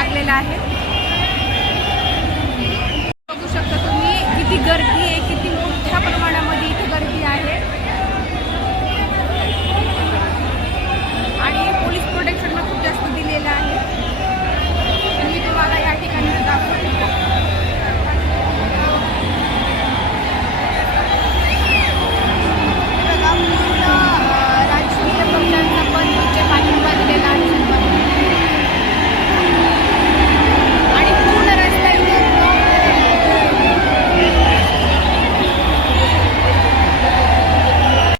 लागलेला आहे. बघू शकता तुम्ही किती गर्दी